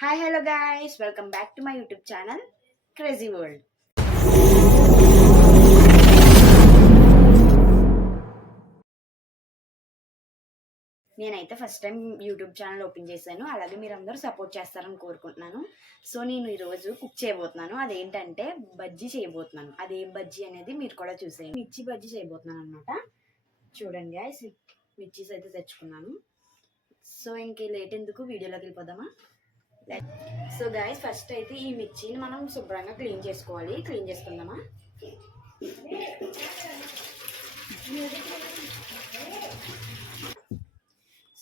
Hi hello guys, welcome back to my YouTube channel crazy world. నేనైతే first time YouTube channel open చేశాను. అలాగే మీరు అందరూ support చేస్తారని కోరుకుంటున్నాను. సో నేను ఈరోజు కుక్ చేయబోతున్నాను. అదేంటంటే బజ్జీ చేయబోతున్నాను. అదేం బజ్జీ అనేది మీరు కూడా చూసేయండి. మిర్చి బజ్జీ చేయబోతున్నాను అనమాట. చూడండి గైస్, మిర్చీస్ అయితే తెచ్చుకున్నాను. సో ఇంక లేట్ ఎందుకు, వీడియోలోకి వెళ్ళిపోదామా? సో గైస్, ఫస్ట్ అయితే ఈ మిర్చిని మనం శుభ్రంగా క్లీన్ చేసుకోవాలి. క్లీన్ చేసుకుందామా?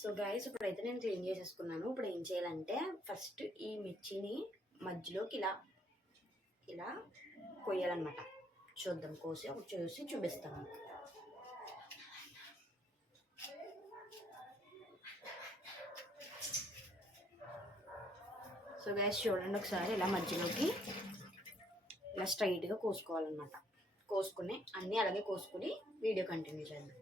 సో గైస్, ఇప్పుడైతే నేను క్లీన్ చేసేసుకున్నాను. ఇప్పుడు ఏం చేయాలంటే ఫస్ట్ ఈ మిర్చిని మధ్యలోకి ఇలా ఇలా కొయ్యాలన్నమాట. చూద్దాం, కోసి ఒకటి చూసి చూపిస్తాను. సో గైస్ చూడండి, ఒకసారి ఇలా మధ్యలోకి ఇలా స్ట్రైట్గా కోసుకోవాలన్నమాట. కోసుకుని అన్నీ అలాగే కోసుకుని వీడియో కంటిన్యూ చేద్దాం.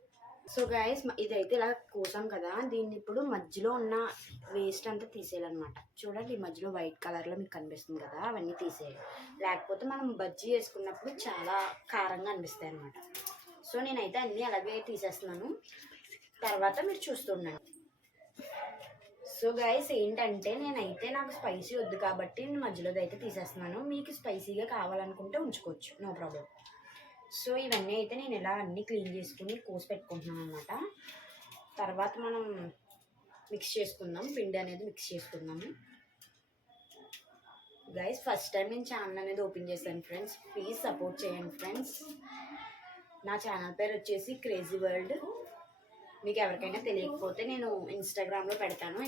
సో గైస్, ఇదైతే ఇలా కోసాం కదా, దీన్ని ఇప్పుడు మధ్యలో ఉన్న వేస్ట్ అంతా తీసేయాలన్నమాట. చూడండి, ఈ మధ్యలో వైట్ కలర్లో మీకు కనిపిస్తుంది కదా, అవన్నీ తీసేయాలి. లేకపోతే మనం బజ్జీ వేసుకున్నప్పుడు చాలా కారంగా అనిపిస్తాయి అన్నమాట. సో నేనైతే అన్నీ అలాగే తీసేస్తున్నాను. తర్వాత మీరు చూస్తుండండి. సో గైస్ ఏంటంటే నేనైతే నాకు స్పైసీ వద్దు కాబట్టి నేను మధ్యలోది అయితే తీసేస్తున్నాను. మీకు స్పైసీగా కావాలనుకుంటే ఉంచుకోవచ్చు, నో ప్రాబ్లం. సో ఇవన్నీ అయితే నేను ఇలా అన్నీ క్లీన్ చేసుకుని కోసి పెట్టుకుంటున్నాను అనమాట. తర్వాత మనం మిక్స్ చేసుకుందాం, పిండి అనేది మిక్స్ చేసుకుందాము. గైస్ ఫస్ట్ టైం నేను ఛానల్ అనేది ఓపెన్ చేశాను ఫ్రెండ్స్, ప్లీజ్ సపోర్ట్ చేయండి ఫ్రెండ్స్. నా ఛానల్ పేరు వచ్చేసి క్రేజీ వరల్డ్. మీకు ఎవరికైనా తెలియకపోతే నేను ఇన్స్టాగ్రామ్లో పెడతాను,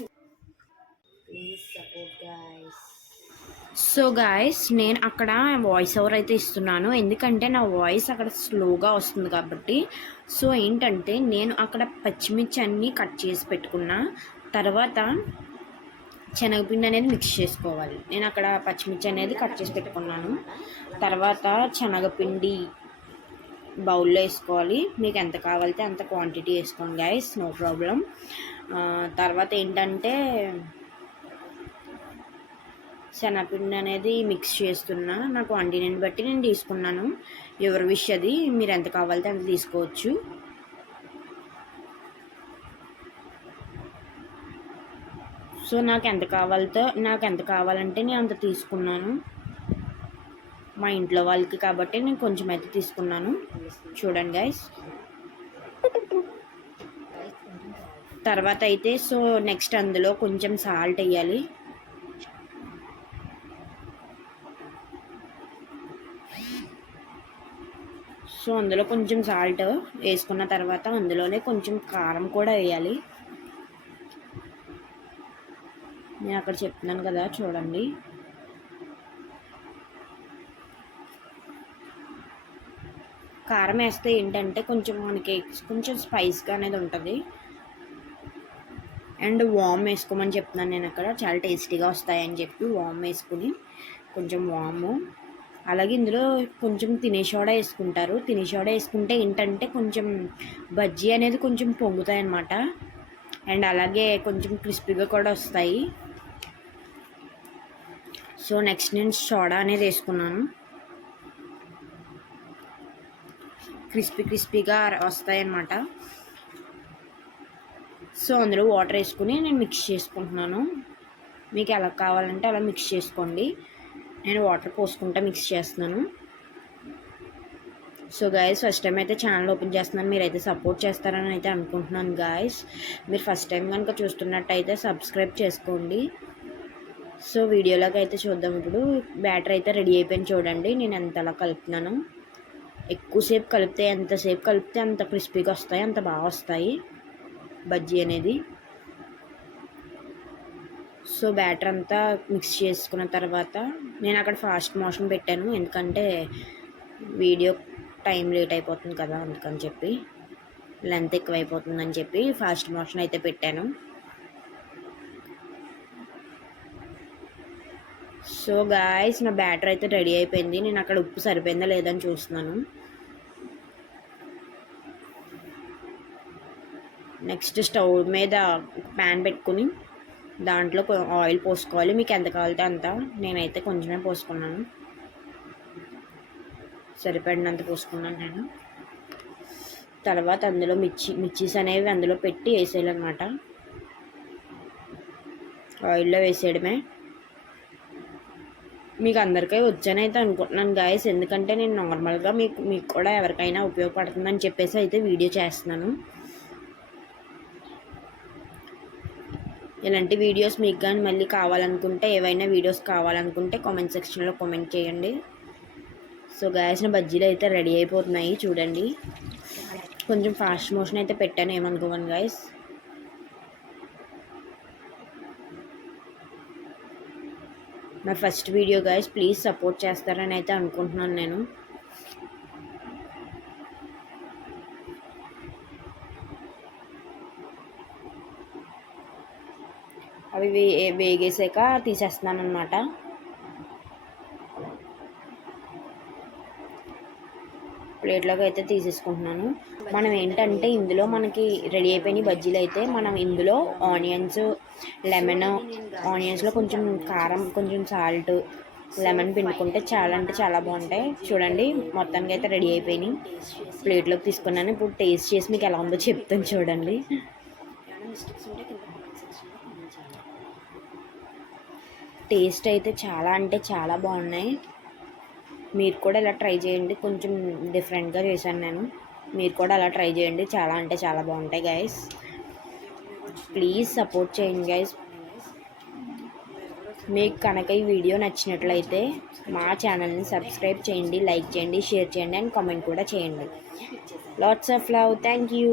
please support guys. So guys, నేను అక్కడ వాయిస్ ఓవర్ అయితే ఇస్తున్నాను, ఎందుకంటే నా వాయిస్ అక్కడ స్లోగా వస్తుంది కాబట్టి. సో ఏంటంటే నేను అక్కడ పచ్చిమిర్చి అన్నీ కట్ చేసి పెట్టుకున్నా. తర్వాత శనగపిండి అనేది మిక్స్ చేసుకోవాలి. నేను అక్కడ పచ్చిమిర్చి అనేది కట్ చేసి పెట్టుకున్నాను. తర్వాత శనగపిండి బౌల్లో వేసుకోవాలి. మీకు ఎంత కావాలితే అంత క్వాంటిటీ వేసుకోండి గైస్, నో ప్రాబ్లం. తర్వాత ఏంటంటే శనగపిండి అనేది మిక్స్ చేస్తున్నా. నా క్వాంటిటీని బట్టి నేను తీసుకున్నాను. ఎవరి విష్ అది, మీరు ఎంత కావాలితే అంత తీసుకోవచ్చు. సో నాకు ఎంత కావాలంటే నేను అంత తీసుకున్నాను. మా ఇంట్లో వాళ్ళకి కాబట్టి నేను కొంచెం అయితే తీసుకున్నాను. చూడండి గైస్. తర్వాత అయితే సో నెక్స్ట్ అందులో కొంచెం సాల్ట్ వేయాలి. సో అందులో కొంచెం సాల్ట్ వేసుకున్న తర్వాత అందులోనే కొంచెం కారం కూడా వేయాలి. నేను అక్కడ చెప్తున్నాను కదా, చూడండి. కారం వేస్తే ఏంటంటే కొంచెం మనకి కొంచెం స్పైస్గా అనేది ఉంటుంది. అండ్ వామ్ వేసుకోమని చెప్తున్నాను నేను అక్కడ, చాలా టేస్టీగా వస్తాయని చెప్పి వామ్ వేసుకుని కొంచెం వాము. అలాగే ఇందులో కొంచెం తినే సోడా వేసుకుంటారు. తినే సోడా వేసుకుంటే ఏంటంటే కొంచెం బజ్జీ అనేది కొంచెం పొంగుతాయి అన్నమాట. అండ్ అలాగే కొంచెం క్రిస్పీగా కూడా వస్తాయి. సో నెక్స్ట్ నేను సోడా అనేది వేసుకున్నాను. క్రిస్పీగా వస్తాయి అన్నమాట. సో అందులో వాటర్ వేసుకుని నేను మిక్స్ చేసుకుంటున్నాను. మీకు ఎలా కావాలంటే అలా మిక్స్ చేసుకోండి. నేను వాటర్ పోసుకుంటా మిక్స్ చేస్తున్నాను. సో గాయస్, ఫస్ట్ టైం అయితే ఛానల్ ఓపెన్ చేస్తున్నాను. మీరైతే సపోర్ట్ చేస్తారని అయితే అనుకుంటున్నాను గాయస్. మీరు ఫస్ట్ టైం కనుక చూస్తున్నట్టయితే సబ్స్క్రైబ్ చేసుకోండి. సో వీడియోలోకి అయితే చూద్దాం. ఇప్పుడు బ్యాటర్ అయితే రెడీ అయిపోయింది. చూడండి నేను ఎంతలా కలుపుతున్నాను. ఎక్కువసేపు కలిపితే ఎంతసేపు కలిపితే అంత క్రిస్పీగా వస్తాయి, అంత బాగా వస్తాయి బజ్జీ అనేది. సో బ్యాటర్ అంతా మిక్స్ చేసుకున్న తర్వాత నేను అక్కడ ఫాస్ట్ మోషన్ పెట్టాను, ఎందుకంటే వీడియో టైం లేట్ అయిపోతుంది కదా, అందుకని చెప్పి లెంత్ ఎక్కువైపోతుందని చెప్పి ఫాస్ట్ మోషన్ అయితే పెట్టాను. సో గాయస్, నా బ్యాటర్ అయితే రెడీ అయిపోయింది. నేను అక్కడ ఉప్పు సరిపోయిందా లేదని చూస్తున్నాను. నెక్స్ట్ స్టవ్ మీద ప్యాన్ పెట్టుకుని దాంట్లో ఆయిల్ పోసుకోవాలి, మీకు ఎంత కావాలితే అంత. నేనైతే కొంచెమే పోసుకున్నాను, సరిపడినంత పోసుకున్నాను నేను. తర్వాత అందులో మిర్చీస్ అనేవి అందులో పెట్టి వేసేయాలన్నమాట. ఆయిల్లో వేసేయడమే. మీకు అందరికీ వచ్చని అయితే అనుకుంటున్నాను గాయస్, ఎందుకంటే నేను నార్మల్గా మీకు కూడా ఎవరికైనా ఉపయోగపడుతుందని చెప్పేసి అయితే వీడియో చేస్తున్నాను. ఇలాంటి వీడియోస్ మీకు కానీ మళ్ళీ కావాలనుకుంటే, ఏవైనా వీడియోస్ కావాలనుకుంటే కామెంట్ సెక్షన్లో కామెంట్ చేయండి. సో గాయస్, నా బజ్జీలు అయితే రెడీ అయిపోతున్నాయి చూడండి. కొంచెం ఫాస్ట్ మోషన్ అయితే పెట్టాను, ఏమనుకోమని గాయస్. నా first video guys, please support చేస్తారని అయితే అనుకుంటున్నాను నేను. అవి వేగేసాక తీసేస్తున్నాను అనమాట. ప్లేట్లోకి అయితే తీసేసుకుంటున్నాను. మనం ఏంటంటే ఇందులో మనకి రెడీ అయిపోయిన బజ్జీలు అయితే మనం ఇందులో ఆనియన్స్, లెమన్, ఆనియన్స్లో కొంచెం కారం, కొంచెం సాల్ట్, లెమన్ పిండుకుంటే చాలా అంటే చాలా బాగుంటాయి. చూడండి, మొత్తానికి అయితే రెడీ అయిపోయినాయి. ప్లేట్లోకి తీసుకున్నాను. ఇప్పుడు టేస్ట్ చేసి మీకు ఎలా ఉందో చెప్తాను చూడండి. టేస్ట్ అయితే చాలా అంటే చాలా బాగున్నాయి. మీరు కూడా ఇలా ట్రై చేయండి. కొంచెం డిఫరెంట్గా చేశాను నేను. మీరు కూడా అలా ట్రై చేయండి, చాలా అంటే చాలా బాగుంటాయి గైస్. ప్లీజ్ సపోర్ట్ చేయండి గైస్. మీకు కనుక ఈ వీడియో నచ్చినట్లయితే మా ఛానల్ని సబ్స్క్రైబ్ చేయండి, లైక్ చేయండి, షేర్ చేయండి అండ్ కామెంట్ కూడా చేయండి. Lots of love. Thank you.